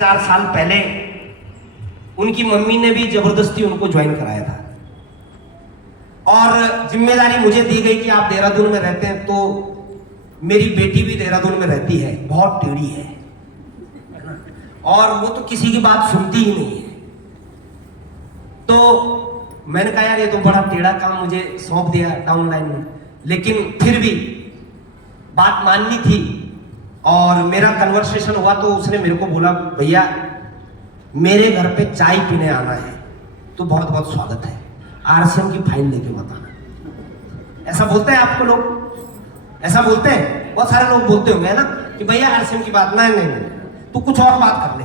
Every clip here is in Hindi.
4 साल पहले उनकी मम्मी ने भी जबरदस्ती उनको ज्वाइन कराया था और जिम्मेदारी मुझे दी गई कि आप देहरादून में रहते हैं, तो मेरी बेटी भी देहरादून में रहती है, बहुत टेढ़ी है और वो तो किसी की बात सुनती ही नहीं है। तो मैंने कहा यार ये तो बड़ा टेढ़ा काम मुझे सौंप दिया डाउन लाइन में, लेकिन फिर भी बात माननी थी और मेरा कन्वर्सेशन हुआ तो उसने मेरे को बोला भैया मेरे घर पे चाय पीने आना है तो बहुत बहुत स्वागत है, आरसीएम की फाइल लेके मत आना। ऐसा बोलते हैं आपको लोग, ऐसा बोलते हैं, बहुत सारे लोग बोलते होंगे ना कि भैया आरसीएम की बात नहीं नहीं तो कुछ और बात कर ले,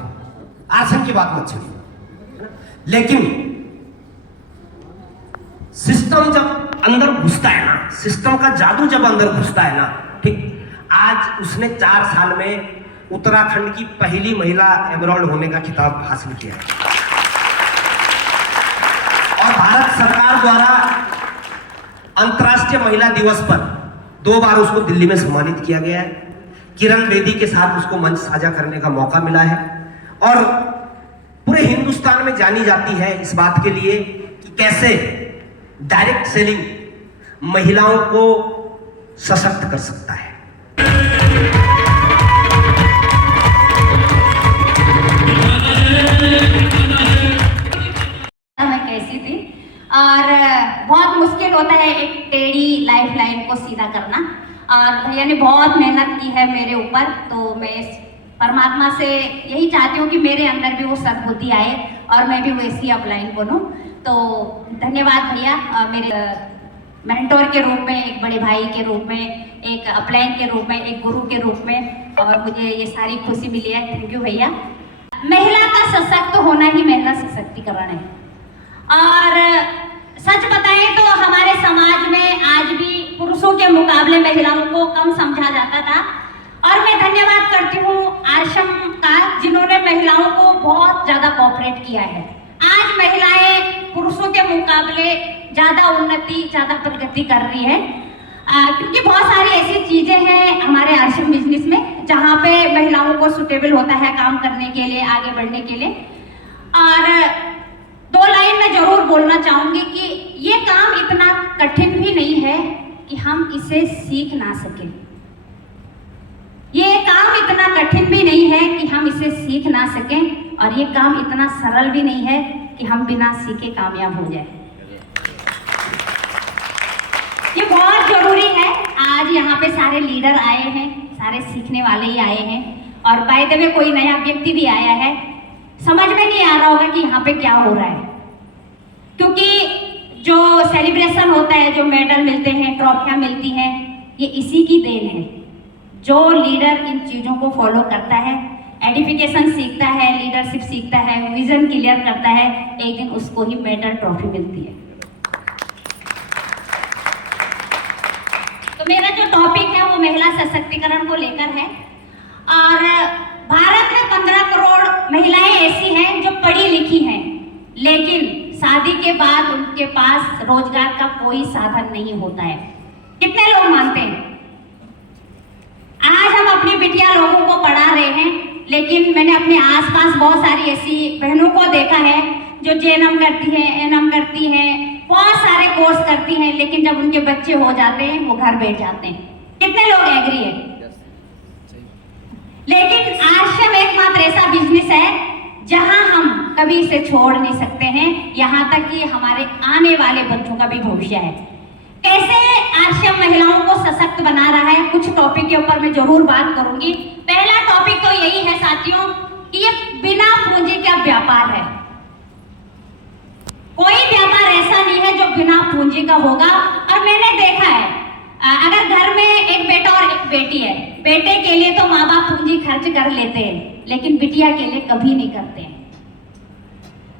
आरसीएम की बात मत छेड़िए। लेकिन सिस्टम जब अंदर घुसता है ना, सिस्टम का जादू जब अंदर घुसता है ना, ठीक, आज उसने 4 साल में उत्तराखंड की पहली महिला एमरल्ड होने का खिताब हासिल किया है और भारत सरकार द्वारा अंतर्राष्ट्रीय महिला दिवस पर 2 बार उसको दिल्ली में सम्मानित किया गया है। किरण बेदी के साथ उसको मंच साझा करने का मौका मिला है और पूरे हिंदुस्तान में जानी जाती है इस बात के लिए कि कैसे डायरेक्ट सेलिंग महिलाओं को सशक्त कर सकता है। मैं कैसी थी और बहुत मुश्किल होता है एक टेढ़ी लाइफ लाइन को सीधा करना, और भैया ने बहुत मेहनत की है मेरे ऊपर, तो मैं परमात्मा से यही चाहती हूँ कि मेरे अंदर भी वो सद्बुद्धि आए और मैं भी वैसी अपलाइन बनूं। तो धन्यवाद भैया, मेरे मेंटोर के रूप में, एक बड़े भाई के रूप में, एक अपलाइन के रूप में, एक गुरु के रूप में, और मुझे ये सारी खुशी मिली है। थैंक यू भैया। महिला का सशक्त होना ही महिला सशक्तिकरण है और सच बताएं तो हमारे समाज में आज भी पुरुषों के मुकाबले महिलाओं को कम समझा जाता था, और मैं धन्यवाद करती हूँ आश्रम का जिन्होंने महिलाओं को बहुत ज्यादा कोऑपरेट किया है। आज महिलाएं पुरुषों के मुकाबले ज्यादा उन्नति, ज्यादा प्रगति कर रही है, क्योंकि बहुत सारी ऐसी चीजें हैं हमारे आश्रम बिजनेस में जहाँ पे महिलाओं को सुटेबल होता है काम करने के लिए, आगे बढ़ने के लिए। और 2 लाइन में जरूर बोलना चाहूंगी कि ये काम इतना कठिन भी नहीं है कि हम इसे सीख ना सकें। ये काम इतना कठिन भी नहीं है कि हम इसे सीख ना सकें, और ये काम इतना सरल भी नहीं है कि हम बिना सीखे कामयाब हो जाए। ये बहुत जरूरी है। आज यहाँ पे सारे लीडर आए हैं, सारे सीखने वाले ही आए हैं, और बाय द वे कोई नया व्यक्ति भी आया है। समझ में नहीं आ रहा होगा कि यहाँ पे क्या हो रहा है, क्योंकि जो सेलिब्रेशन होता है, जो मेडल मिलते हैं, ट्रॉफियां मिलती हैं, ये इसी की देन है। जो लीडर इन चीजों को फॉलो करता है, एडिफिकेशन सीखता है, लीडरशिप सीखता है, विजन क्लियर करता है, एक दिन उसको ही मेडल, ट्रॉफी मिलती है। तो मेरा जो टॉपिक है वो महिला सशक्तिकरण को लेकर है, और भारत में 15 करोड़ महिलाएं ऐसी हैं जो पढ़ी लिखी हैं, लेकिन शादी के बाद उनके पास रोजगार का कोई साधन नहीं होता है। कितने लोग मानते हैं? आज हम अपनी बिटिया लोगों को पढ़ा रहे हैं, लेकिन मैंने अपने आसपास बहुत सारी ऐसी बहनों को देखा है जो जेएनएम करती हैं, एएनएम करती हैं, बहुत सारे कोर्स करती हैं, लेकिन जब उनके बच्चे हो जाते हैं वो घर बैठ जाते हैं। कितने लोग एग्री है? लेकिन आश्रम एकमात्र ऐसा बिजनेस है जहां हम कभी इसे छोड़ नहीं सकते हैं, यहाँ तक कि हमारे आने वाले बच्चों का भी भविष्य है। कैसे आश्रम महिलाओं को सशक्त बना रहा है, कुछ टॉपिक के ऊपर मैं जरूर बात करूंगी। पहला टॉपिक तो यही है साथियों कि ये बिना पूंजी का व्यापार है। कोई व्यापार ऐसा नहीं है जो बिना पूंजी का होगा। और मैंने देखा है, अगर घर में एक बेटा और एक बेटी है, बेटे के लिए तो माँ बाप पूंजी खर्च कर लेते हैं, लेकिन बिटिया के लिए कभी नहीं करते हैं।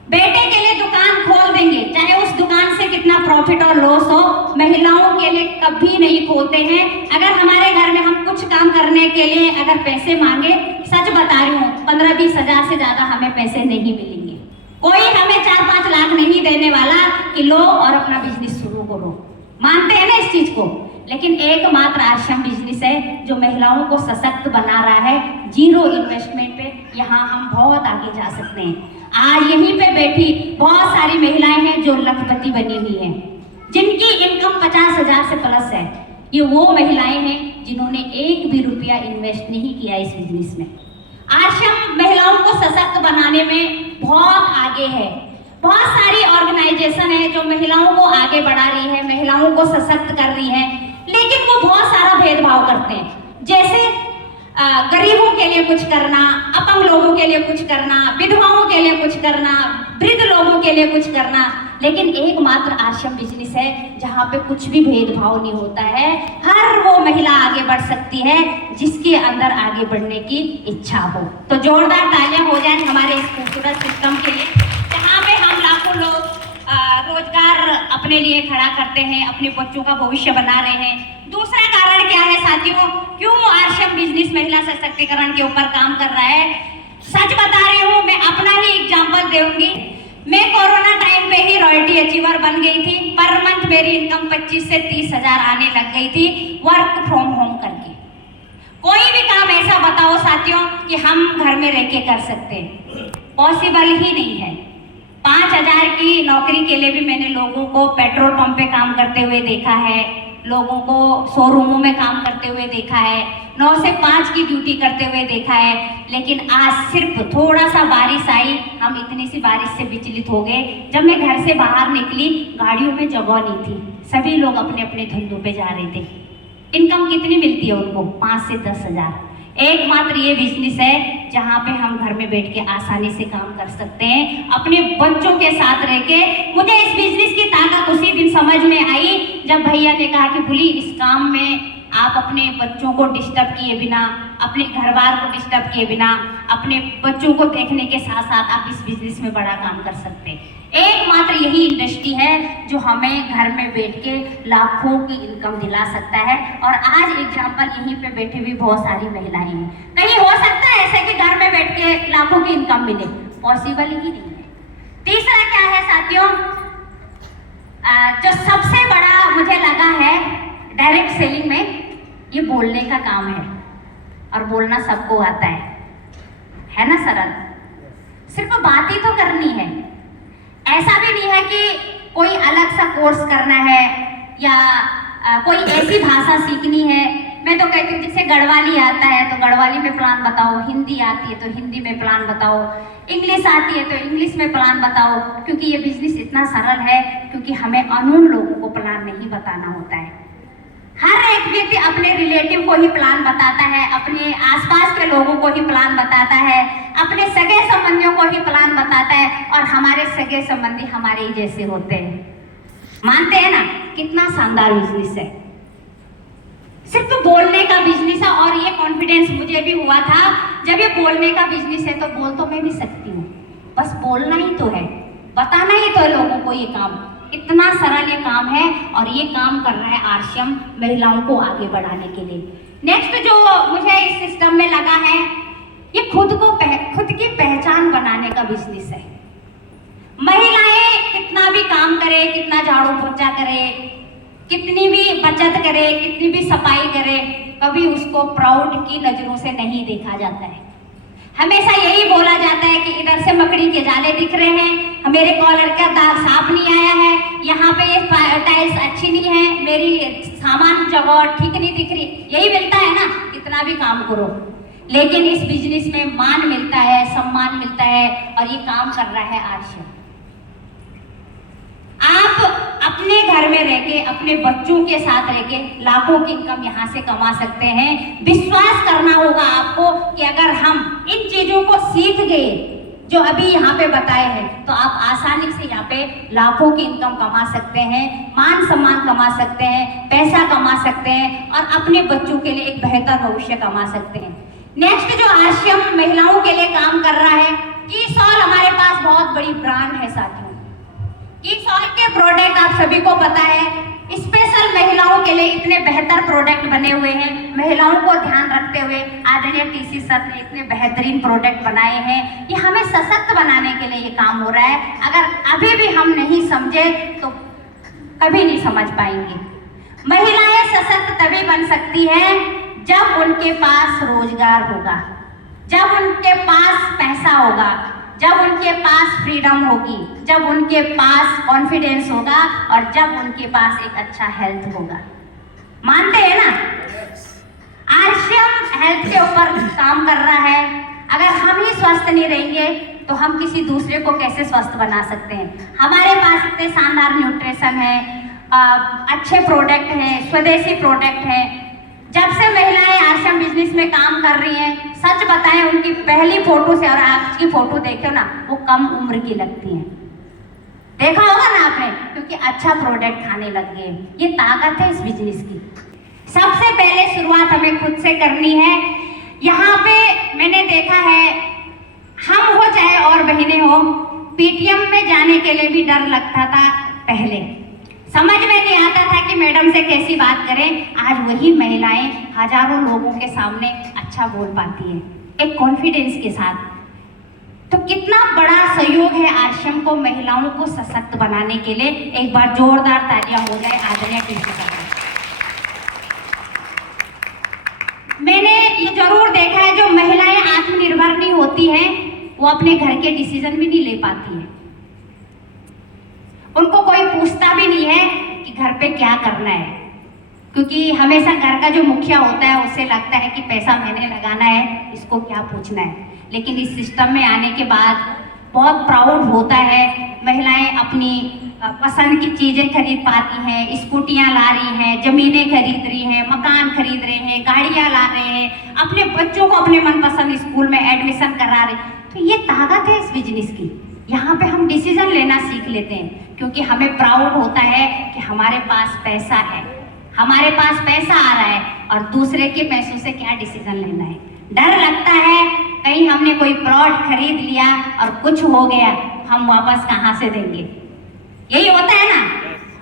बेटे के लिए दुकान खोल देंगे, चाहे उस दुकान से कितना प्रॉफिट और लॉस हो, महिलाओं के लिए कभी नहीं खोलते हैं। अगर हमारे घर में हम कुछ काम करने के लिए अगर पैसे मांगे, सच बता रही हूँ, 15-20 हजार से ज्यादा हमें पैसे नहीं मिलेंगे। कोई हमें 4-5 लाख नहीं देने वाला कि लो और अपना बिजनेस शुरू करो। मानते हैं ना इस चीज को? लेकिन एकमात्र आश्रम बिजनेस है जो महिलाओं को सशक्त बना रहा है। 0 इन्वेस्टमेंट पे यहाँ हम बहुत आगे जा सकते हैं। आज यहीं पे बैठी बहुत सारी महिलाएं हैं जो लखपति बनी हुई हैं, जिनकी इनकम 50,000 से प्लस है। ये वो महिलाएं हैं जिन्होंने एक भी रुपया इन्वेस्ट नहीं किया इस बिजनेस में। आश्रम महिलाओं को सशक्त बनाने में बहुत आगे है। बहुत सारी ऑर्गेनाइजेशन है जो महिलाओं को आगे बढ़ा रही है, महिलाओं को सशक्त कर रही है, लेकिन वो बहुत सारा भेदभाव करते हैं। जैसे गरीबों के लिए कुछ करना, अपंग लोगों के लिए कुछ करना, विधवाओं के लिए कुछ करना, वृद्ध लोगों के लिए कुछ करना। लेकिन एकमात्र आश्रम बिजनेस है जहाँ पे कुछ भी भेदभाव नहीं होता है। हर वो महिला आगे बढ़ सकती है जिसके अंदर आगे बढ़ने की इच्छा हो। तो जोरदार तालियां हो जाएं हमारे इस खूबसूरत सिस्टम के लिए, जहाँ पे हम लाखों लोग रोजगार अपने लिए खड़ा करते हैं, अपने बच्चों का भविष्य बना रहे हैं। दूसरा कारण क्या है साथियों, क्यों आश्रम बिजनेस महिला सशक्तिकरण के ऊपर काम कर रहा है? सच बता रही हूँ, मैं अपना ही एग्जाम्पल दूंगी। मैं कोरोना टाइम पे ही रॉयल्टी अचीवर बन गई थी। पर मंथ मेरी इनकम 25 से 30 हजार आने लग गई थी वर्क फ्रॉम होम करके। कोई भी काम ऐसा बताओ साथियों कि हम घर में रह के कर सकते हैं, पॉसिबल ही नहीं है। 5,000 की नौकरी के लिए भी मैंने लोगों को पेट्रोल पंप पे काम करते हुए देखा है, लोगों को शोरूमों में काम करते हुए देखा है, 9 से 5 की ड्यूटी करते हुए देखा है। लेकिन आज सिर्फ थोड़ा सा बारिश आई, हम इतनी सी बारिश से विचलित हो गए। जब मैं घर से बाहर निकली, गाड़ियों में जगह नहीं थी, सभी लोग अपने अपने धंधों पे जा रहे थे। इनकम कितनी मिलती है उनको? 5 से 10 हजार। एकमात्र ये बिजनेस है जहाँ पे हम घर में बैठ के आसानी से काम कर सकते हैं, अपने बच्चों के साथ रह के। मुझे इस बिजनेस की ताकत उसी दिन समझ में आई जब भैया ने कहा कि बोली इस काम में आप अपने बच्चों को डिस्टर्ब किए बिना, अपने घर बार को डिस्टर्ब किए बिना, अपने बच्चों को देखने के साथ साथ आप इस बिजनेस में बड़ा काम कर सकते हैं। एकमात्र यही इंडस्ट्री है जो हमें घर में बैठ के लाखों की इनकम दिला सकता है। और आज एग्जाम्पल यहीं पे बैठी हुई बहुत सारी महिलाएं हैं। कहीं हो सकता है ऐसे कि घर में बैठ के लाखों की इनकम मिले? पॉसिबल ही नहीं है। तीसरा क्या है साथियों, जो सबसे बड़ा मुझे लगा है डायरेक्ट सेलिंग में, ये बोलने का काम है। और बोलना सबको आता है ना सरल? सिर्फ बात ही तो करनी है। ऐसा भी नहीं है कि कोई अलग सा कोर्स करना है या कोई ऐसी भाषा सीखनी है। मैं तो कहती हूँ जिसे गढ़वाली आता है तो गढ़वाली में प्लान बताओ, हिंदी आती है तो हिंदी में प्लान बताओ, इंग्लिश आती है तो इंग्लिश में प्लान बताओ। क्योंकि ये बिजनेस इतना सरल है, क्योंकि हमें अननोन लोगों को प्लान नहीं बताना होता है। हर एक व्यक्ति अपने रिलेटिव को ही प्लान बताता है, अपने आसपास के लोगों को ही प्लान बताता है, अपने सगे संबंधियों को ही प्लान बताता है। और हमारे सगे संबंधी हमारे ही जैसे होते हैं। मानते हैं ना? कितना शानदार बिजनेस है। सिर्फ बोलने का बिजनेस है। और ये कॉन्फिडेंस मुझे भी हुआ था जब ये बोलने का बिजनेस है, तो बोल तो मैं भी सकती हूँ, बस बोलना ही तो है, बताना ही तो है लोगों को। ये काम इतना सरल ये काम है और ये काम कर रहा है आश्रम महिलाओं को आगे बढ़ाने के लिए। नेक्स्ट जो मुझे इस सिस्टम में लगा है, ये खुद की पहचान बनाने का बिजनेस है। महिलाएं कितना भी काम करे, कितना झाड़ू पोछा करे, कितनी भी बचत करे, कितनी भी सफाई करे, कभी उसको प्राउड की नजरों से नहीं देखा जाता है। हमेशा यही बोला जाता है कि इधर से मकड़ी के जाले दिख रहे हैं, मेरे कॉलर का दाग साफ नहीं आया है, यहाँ पे ये टाइल्स अच्छी नहीं है, मेरी सामान जगह ठीक नहीं दिख रही। यही मिलता है ना, कितना भी काम करो। लेकिन इस बिजनेस में मान मिलता है, सम्मान मिलता है और ये काम कर रहा है आश्रम। आप अपने घर में रह के, अपने बच्चों के साथ रह के लाखों की इनकम यहाँ से कमा सकते हैं। विश्वास करना होगा आपको कि अगर हम इन चीजों को सीख गए जो अभी यहाँ पे बताए हैं, तो आप आसानी से यहाँ पे लाखों की इनकम कमा सकते हैं, मान सम्मान कमा सकते हैं, पैसा कमा सकते हैं और अपने बच्चों के लिए एक बेहतर भविष्य कमा सकते हैं। नेक्स्ट जो आश्रम महिलाओं के लिए काम कर रहा है, कीसॉल हमारे पास बहुत बड़ी ब्रांड है साथियों। कीसॉल के प्रोडक्ट आप सभी को पता है, स्पेशल महिलाओं के लिए इतने बेहतर प्रोडक्ट बने हुए हैं। महिलाओं को ध्यान रखते हुए आदरणीय टीसी सर ने इतने बेहतरीन प्रोडक्ट बनाए हैं। ये हमें सशक्त बनाने के लिए ये काम हो रहा है। अगर अभी भी हम नहीं समझे तो कभी नहीं समझ पाएंगे। महिलाएं सशक्त तभी बन सकती है जब उनके पास रोजगार होगा, जब उनके पास पैसा होगा, जब उनके पास फ्रीडम होगी, जब उनके पास कॉन्फिडेंस होगा और जब उनके पास एक अच्छा हेल्थ होगा। मानते हैं ना? आरसीएम हेल्थ के ऊपर काम कर रहा है। अगर हम ही स्वस्थ नहीं रहेंगे तो हम किसी दूसरे को कैसे स्वस्थ बना सकते हैं? हमारे पास इतने शानदार न्यूट्रिशन है, अच्छे प्रोडक्ट हैं, स्वदेशी प्रोडक्ट हैं। जब से महिलाएं आरसीएम बिजनेस में काम कर रही हैं, सच बताएं उनकी पहली फोटो से और आज की फोटो देखो ना, वो कम उम्र की लगती हैं। देखा होगा ना आपने, क्योंकि अच्छा प्रोडक्ट खाने लग गए। ये ताकत है इस बिजनेस की। सबसे पहले शुरुआत हमें खुद से करनी है। यहाँ पे मैंने देखा है, हम हो चाहे और बहनें हो, पीटीएम में जाने के लिए भी डर लगता था पहले। समझ में नहीं आता था कि मैडम से कैसी बात करें। आज वही महिलाएं हजारों लोगों के सामने अच्छा बोल पाती हैं, एक कॉन्फिडेंस के साथ। तो कितना बड़ा सहयोग है आरसीएम को महिलाओं को सशक्त बनाने के लिए। एक बार जोरदार तालियां हो जाए आदरणीय टीचर साहब। मैंने ये जरूर देखा है, जो महिलाएं आत्मनिर्भर नहीं होती हैं वो अपने घर के डिसीजन भी नहीं ले पाती हैं। उनको कोई पूछता भी नहीं है कि घर पे क्या करना है, क्योंकि हमेशा घर का जो मुखिया होता है उससे लगता है कि पैसा मैंने लगाना है, इसको क्या पूछना है। लेकिन इस सिस्टम में आने के बाद बहुत प्राउड होता है। महिलाएं अपनी पसंद की चीजें खरीद पाती हैं, स्कूटियां ला रही हैं, जमीनें खरीद रही हैं, मकान खरीद रहे हैं, गाड़ियां ला रहे हैं, अपने बच्चों को अपने मनपसंद स्कूल में एडमिशन करा रहे हैं। तो ये ताकत है इस बिजनेस की। यहाँ पे हम डिसीजन लेना सीख लेते हैं, क्योंकि हमें प्राउड होता है कि हमारे पास पैसा है, हमारे पास पैसा आ रहा है और दूसरे के पैसों से क्या डिसीजन लेना है। डर लगता है कहीं हमने कोई प्लॉट खरीद लिया और कुछ हो गया, हम वापस कहाँ से देंगे? यही होता है ना।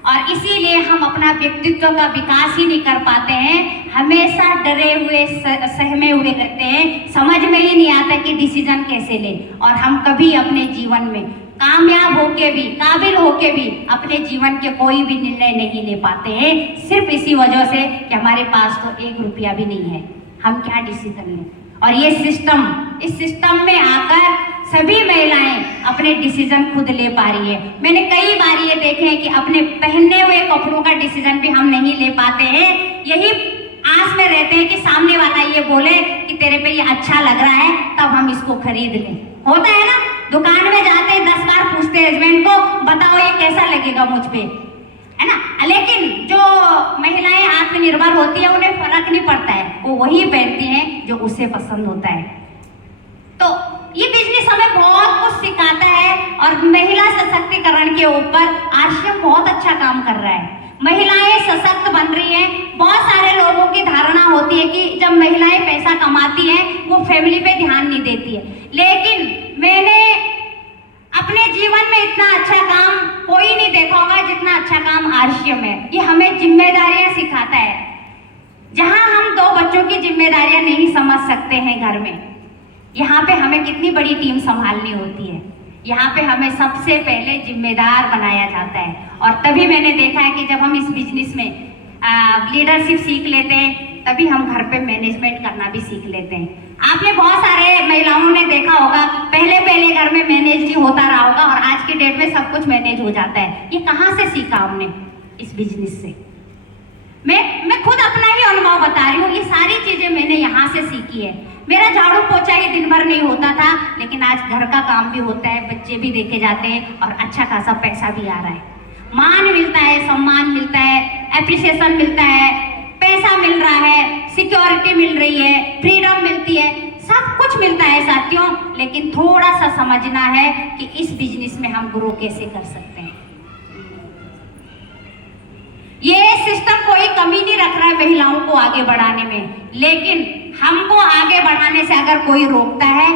और इसीलिए हम अपना व्यक्तित्व का विकास ही नहीं कर पाते हैं, हमेशा डरे हुए सहमे हुए रहते हैं। समझ में ही नहीं आता कि डिसीजन कैसे लें। और हम कभी अपने जीवन में कामयाब होके भी, काबिल होके भी अपने जीवन के कोई भी निर्णय नहीं ले पाते हैं, सिर्फ इसी वजह से कि हमारे पास तो 1 रुपया भी नहीं है। हम क्या डिसीजन लें? और ये सिस्टम, इस सिस्टम में आकर सभी महिलाएं अपने डिसीजन खुद ले पा रही है। मैंने कई बार ये देखे हैं कि अपने पहनने हुए कपड़ों का डिसीजन भी हम नहीं ले पाते हैं। यही आस में रहते हैं कि सामने वाला ये बोले कि तेरे पे ये अच्छा लग रहा है, तब हम इसको खरीद लें। होता है ना, दुकान में जाते 10 बार पूछते हैं हस्बैंड को, बताओ ये कैसा लगेगा मुझ पे, है ना। लेकिन जो महिलाएं आत्मनिर्भर होती है उन्हें फर्क नहीं पड़ता है, वो वही पहनती हैं जो उसे पसंद होता है। तो ये बिजनेस हमें बहुत कुछ सिखाता है और महिला सशक्तिकरण के ऊपर आरसीएम बहुत अच्छा काम कर रहा है। महिलाएं सशक्त बन रही हैं। बहुत सारे लोगों की धारणा होती है कि जब महिलाएं पैसा कमाती हैं वो फैमिली पे ध्यान नहीं देती है, लेकिन मैंने अपने जीवन में इतना अच्छा काम कोई नहीं देखा होगा जितना अच्छा काम आरसीएम है। ये हमें जिम्मेदारियां सिखाता है। जहां हम 2 बच्चों की जिम्मेदारियां नहीं समझ सकते हैं घर में, यहाँ पे हमें कितनी बड़ी टीम संभालनी होती है। यहाँ पे हमें सबसे पहले जिम्मेदार बनाया जाता है। और तभी मैंने देखा है कि जब हम इस बिजनेस में लीडरशिप सीख लेते हैं, तभी हम घर पे मैनेजमेंट करना भी सीख लेते हैं। आपने बहुत सारे महिलाओं ने देखा होगा, पहले घर में मैनेज नहीं होता रहा होगा और आज की डेट में सब कुछ मैनेज हो जाता है। ये कहाँ से सीखा हमने? इस बिजनेस से। मैं खुद अपना ही अनुभव बता रही हूँ, ये सारी चीजें मैंने यहाँ से सीखी है। मेरा झाड़ू पोछा ही दिन भर नहीं होता था, लेकिन आज घर का काम भी होता है, बच्चे भी देखे जाते हैं और अच्छा खासा पैसा भी आ रहा है। मान मिलता है, सम्मान मिलता है, एप्रिसिएशन मिलता है, पैसा मिल रहा है, सिक्योरिटी मिल रही है, फ्रीडम मिलती है, सब कुछ मिलता है साथियों। लेकिन थोड़ा सा समझना है कि इस बिजनेस में हम ग्रो कैसे कर सकते हैं। ये सिस्टम कोई कमी नहीं रख रहा है महिलाओं को आगे बढ़ाने में, लेकिन हमको आगे बढ़ाने से अगर कोई रोकता है